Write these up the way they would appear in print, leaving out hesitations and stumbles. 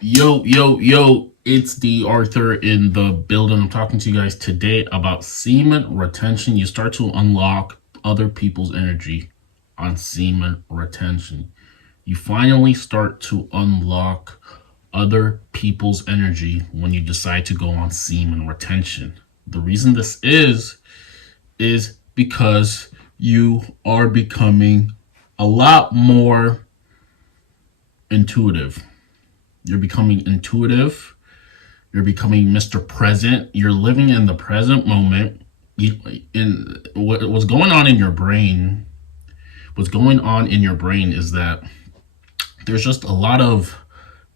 Yo, it's D.Arthur in the building. I'm talking to you guys today about semen retention. You start to unlock other people's energy on semen retention. You finally start to unlock other people's energy when you decide to go on semen retention. The reason this is because you are becoming a lot more intuitive. You're becoming intuitive. You're becoming Mr. Present. You're living in the present moment. What's going on in your brain? What's going on in your brain is that there's just a lot of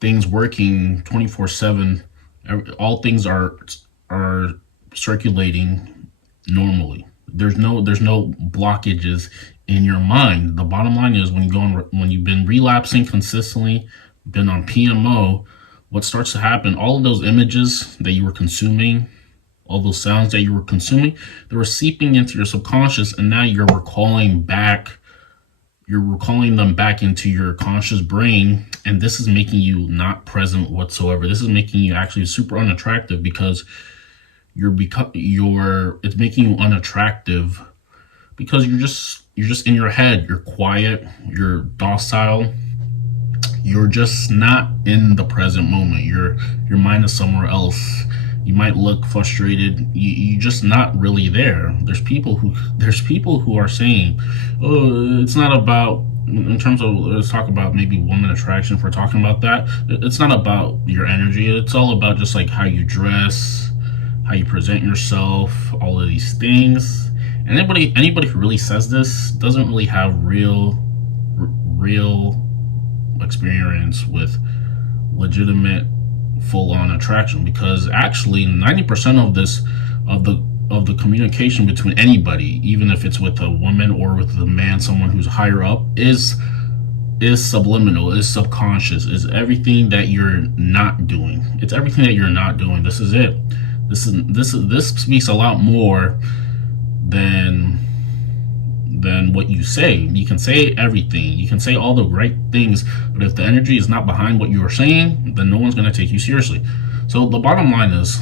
things working 24/7. All things are circulating normally. There's no blockages in your mind. The bottom line is when you've been relapsing consistently, been on PMO, what starts to happen, all of those images that you were consuming, all those sounds that you were consuming, they were seeping into your subconscious, and now you're recalling them back into your conscious brain, and this is making you not present whatsoever. This is making you actually super unattractive because it's making you unattractive because you're just in your head. You're quiet, you're docile, you're just not in the present moment. Your mind is somewhere else. You might look frustrated. You're just not really there. There's people who are saying, oh, it's not about, in terms of, let's talk about maybe woman attraction, if we're talking about that, it's not about your energy. It's all about just like how you dress, how you present yourself, all of these things. And anybody who really says this doesn't really have real experience with legitimate full-on attraction, because actually 90% of the communication between anybody, even if it's with a woman or with a man, someone who's higher up, is subliminal, is subconscious, is everything that you're not doing. It's everything that you're not doing. This is it. This speaks a lot more than what you say. You can say everything. You can say all the right things, but if the energy is not behind what you are saying, then no one's going to take you seriously. So the bottom line is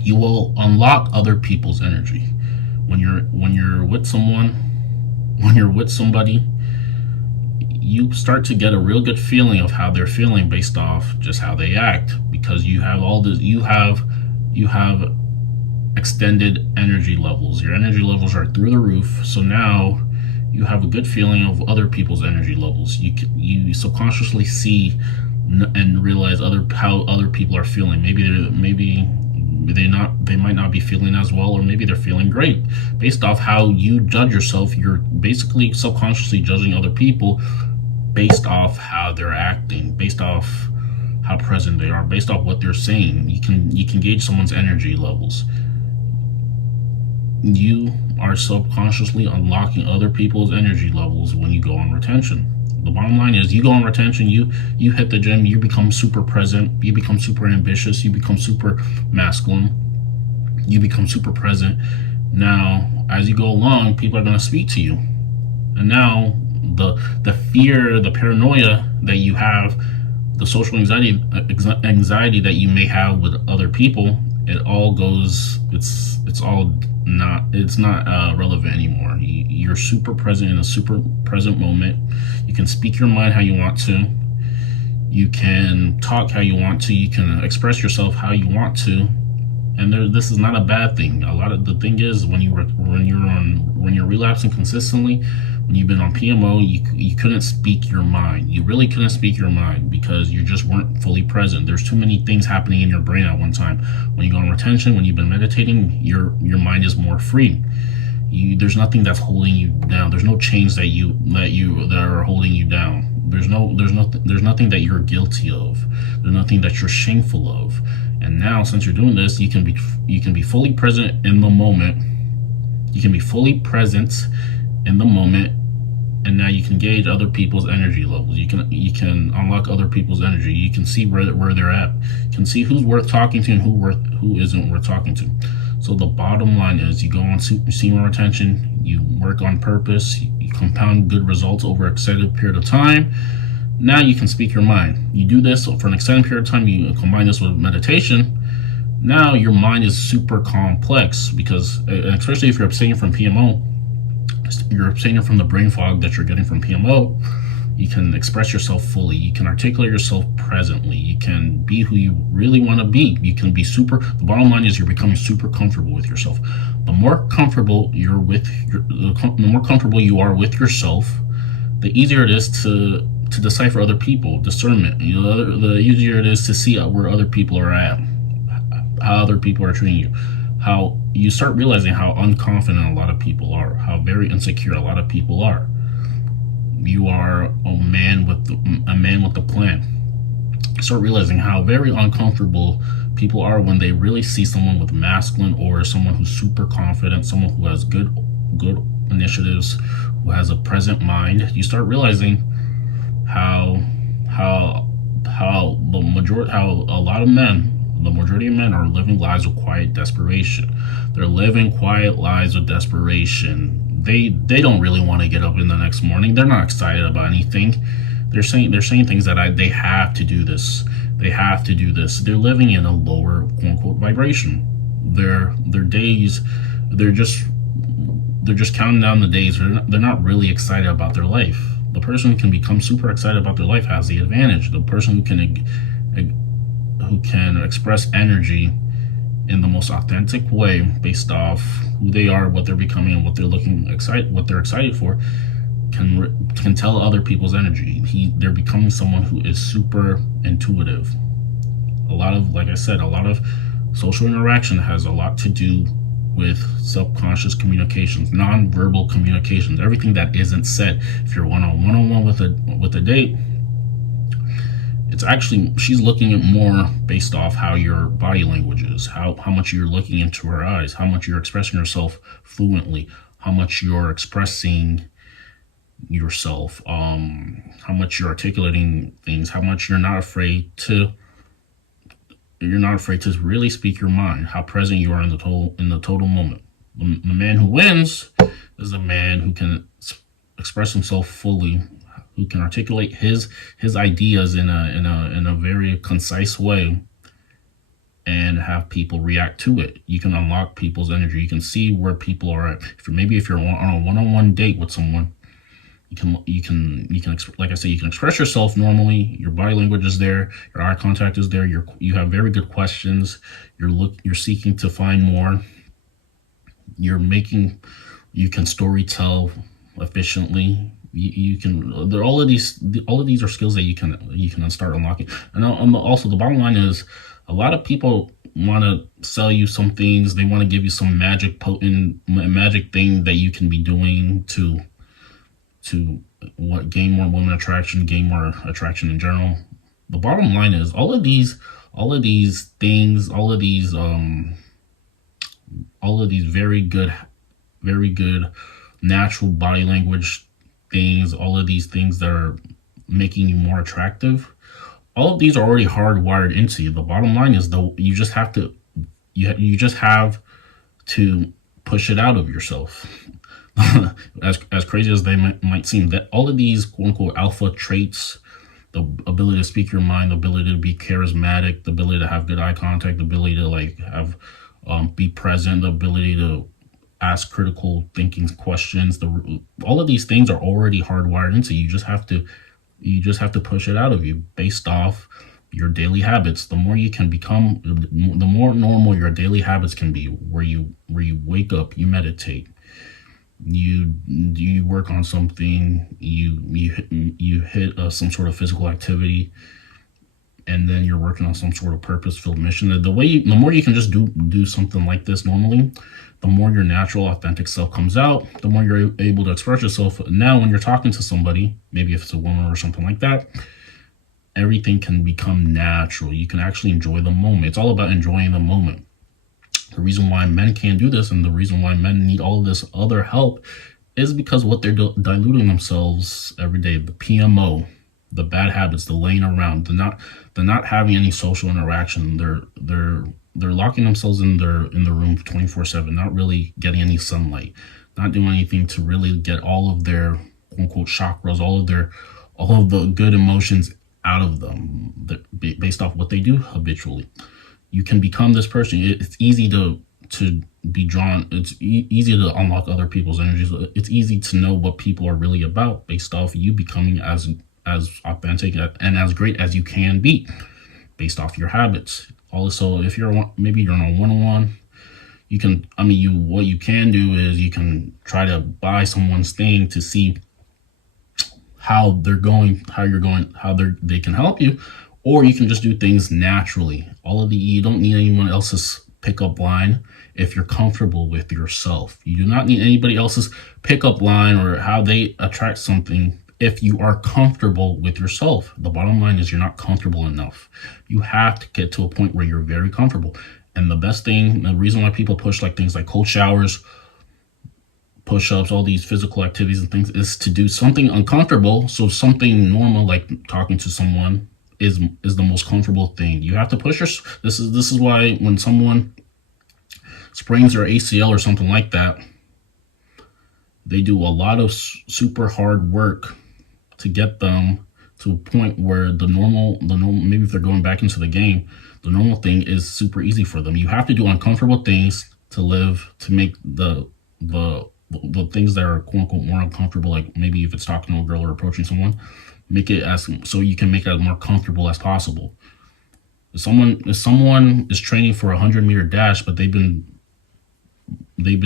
you will unlock other people's energy when you're with someone, when you're with somebody. You start to get a real good feeling of how they're feeling based off just how they act, because you have all this. You have extended energy levels. Your energy levels are through the roof. So now you have a good feeling of other people's energy levels. You subconsciously see and realize how other people are feeling. They might not be feeling as well, or maybe they're feeling great. Based off how you judge yourself, you're basically subconsciously judging other people based off how they're acting, based off how present they are, based off what they're saying. You can gauge someone's energy levels. You are subconsciously unlocking other people's energy levels when you go on retention. The bottom line is, you go on retention, you hit the gym, you become super present, you become super ambitious, you become super masculine, you become super present. Now, as you go along, people are going to speak to you, and now the fear, the paranoia that you have, the social anxiety that you may have with other people, it all goes. It's not relevant anymore. You're super present in a super present moment. You can speak your mind how you want to. You can talk how you want to. You can express yourself how you want to. And this is not a bad thing. A lot of the thing is, when you're relapsing consistently, when you've been on PMO, you couldn't speak your mind. You really couldn't speak your mind because you just weren't fully present. There's too many things happening in your brain at one time. When you go on retention, when you've been meditating, your mind is more free. There's nothing that's holding you down. There's no chains that are holding you down. There's nothing that you're guilty of. There's nothing that you're shameful of. And now, since you're doing this, you can be fully present in the moment. You can be fully present in the moment, and now you can gauge other people's energy levels. You can unlock other people's energy. You can see where they're at. You can see who's worth talking to and who isn't worth talking to. So the bottom line is, you go on semen retention, you work on purpose, you compound good results over an extended period of time, Now you can speak your mind. You do this for an extended period of time, you combine this with meditation. Now your mind is super complex because, especially if you're abstaining from PMO, you're abstaining from the brain fog that you're getting from PMO. You can express yourself fully. You can articulate yourself presently. You can be who you really want to be. You can be the bottom line is you're becoming super comfortable with yourself. The more comfortable the more comfortable you are with yourself, the easier it is to decipher other people, discernment. The easier it is to see where other people are at, how other people are treating you, how you start realizing how unconfident a lot of people are, how very insecure a lot of people are. You are a man with a plan. Start realizing how very uncomfortable people are when they really see someone with masculine or someone who's super confident, someone who has good initiatives, who has a present mind. You start realizing how a lot of men, the majority of men, are living lives of quiet desperation. They're living quiet lives of desperation. They don't really want to get up in the next morning. They're not excited about anything. They're saying things that they have to do this. They have to do this. They're living in a lower quote unquote vibration. Their days, they're just counting down the days. They're not really excited about their life. The person who can become super excited about their life has the advantage. The person who can express energy in the most authentic way based off who they are, what they're becoming, and what they're excited for, can tell other people's energy. They're becoming someone who is super intuitive. Like I said, a lot of social interaction has a lot to do with subconscious communications, non-verbal communications, everything that isn't said. If you're one-on-one with a date, it's actually, she's looking at more based off how your body language is, how much you're looking into her eyes, how much you're expressing yourself fluently, how much you're expressing yourself, how much you're articulating things, how much you're not afraid to really speak your mind, how present you are in the total moment. The man who wins is the man who can express himself fully, who can articulate his ideas in a very concise way and have people react to it. You can unlock people's energy. You can see where people are at. If you're on a one-on-one date with someone, you can like I say, you can express yourself normally. Your body language is there. Your eye contact is there. You have very good questions. You're seeking to find more. You can story tell efficiently. You can. All of these are skills that you can start unlocking. And also the bottom line is, a lot of people want to sell you some things. They want to give you some magic thing that you can be doing to gain more woman attraction, gain more attraction in general. The bottom line is, all of these things, all of these very good natural body language things, all of these things that are making you more attractive, all of these are already hardwired into you. The bottom line is, though, you just have to push it out of yourself. as crazy as they might seem, that all of these quote unquote alpha traits, the ability to speak your mind, the ability to be charismatic, the ability to have good eye contact, the ability to be present, the ability to ask critical thinking questions, all of these things are already hardwired into you. You just have to push it out of you based off your daily habits. The more you can become, the more normal your daily habits can be, where you wake up, you meditate, you work on something, you hit some sort of physical activity, and then you're working on some sort of purpose-filled mission. The more you can just do something like this normally, the more your natural, authentic self comes out, the more you're able to express yourself. Now, when you're talking to somebody, maybe if it's a woman or something like that, everything can become natural. You can actually enjoy the moment. It's all about enjoying the moment. The reason why men can't do this, and the reason why men need all of this other help, is because what they're diluting themselves every day. The PMO, the bad habits, the laying around, the not having any social interaction. They're locking themselves in the room 24/7, not really getting any sunlight, not doing anything to really get all of their quote unquote chakras, all of the good emotions out of them based off what they do habitually. You can become this person. It's easy to be drawn. It's easy to unlock other people's energies. It's easy to know what people are really about based off you becoming as authentic and as great as you can be based off your habits. Also, if maybe you're on a one-on-one, you can, what you can do is you can try to buy someone's thing to see how they can help you, or you can just do things naturally. You don't need anyone else's pickup line if you're comfortable with yourself. You do not need anybody else's pickup line or how they attract something if you are comfortable with yourself. The bottom line is you're not comfortable enough. You have to get to a point where you're very comfortable. And the reason why people push like things like cold showers, push-ups, all these physical activities and things is to do something uncomfortable. So something normal like talking to someone is the most comfortable thing. You have to push this is why when someone sprains their ACL or something like that, they do a lot of super hard work to get them to a point where the normal, maybe if they're going back into the game, the normal thing is super easy for them. You have to do uncomfortable things to live, to make the things that are quote unquote more uncomfortable, like maybe if it's talking to a girl or approaching someone, make it so you can make it as more comfortable as possible. If someone is training for a 100-meter dash, but they've been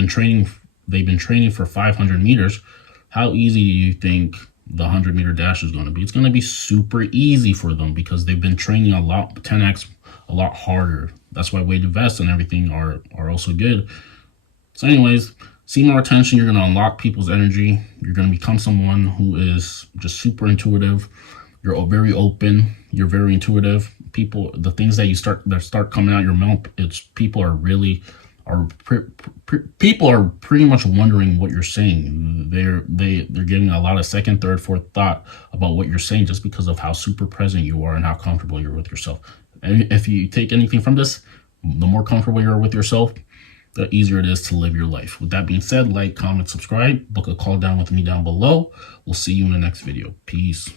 training for 500 meters, how easy do you think the 100-meter dash is going to be? It's going to be super easy for them because they've been training a lot, 10x, a lot harder. That's why weighted vests and everything are also good. So anyways, see more attention. You're going to unlock people's energy. You're going to become someone who is just super intuitive. You're very open. You're very intuitive. The things that start coming out your mouth, people are pretty much wondering what you're saying. They're getting a lot of second, third, fourth thought about what you're saying just because of how super present you are and how comfortable you're with yourself. And if you take anything from this, the more comfortable you are with yourself, the easier it is to live your life. With that being said, like, comment, subscribe, book a call down with me down below. We'll see you in the next video. Peace.